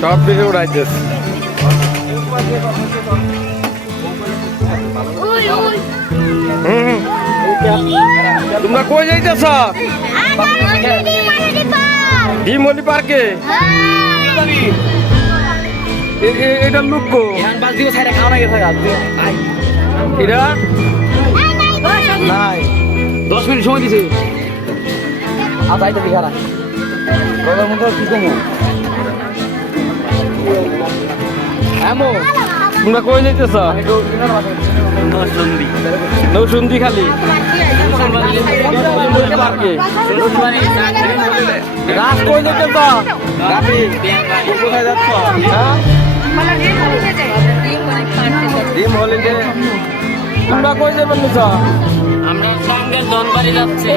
সব দিকে হুম। তোমরা কই যাইতেছ? ডিমলি পার্কে। এ- এটা লুক গো এটা? নাই। দশ মিনিট সময় দিছে। আর দিঘা না গলার মধ্যে কি কমো এমন তোমরা কই যাইতেছ? নৌসুন্দি খালি। ডিমলি রাত কই যাইতেছ? কোথায় যাচ্ছ হ্যাঁ? ডিম হলিডে। তোমরা কই যাবেন নিছ আমরা সঙ্গে দনবাড়ি যাচ্ছি।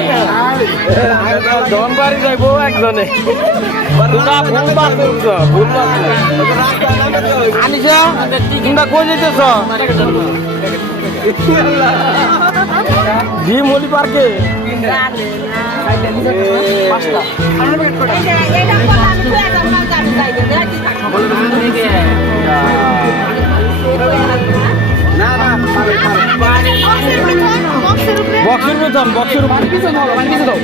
জন বাড়ি যাইবো একজনে। তোমরা ভুল পাচ্ছ ভুল পাচ্ছ আনিসা তোমরা কই যাইতেছ? ডিমলি পার্কে? পাঁচটা। বক্সের উপরে বেতন বক্সের উপর দাও।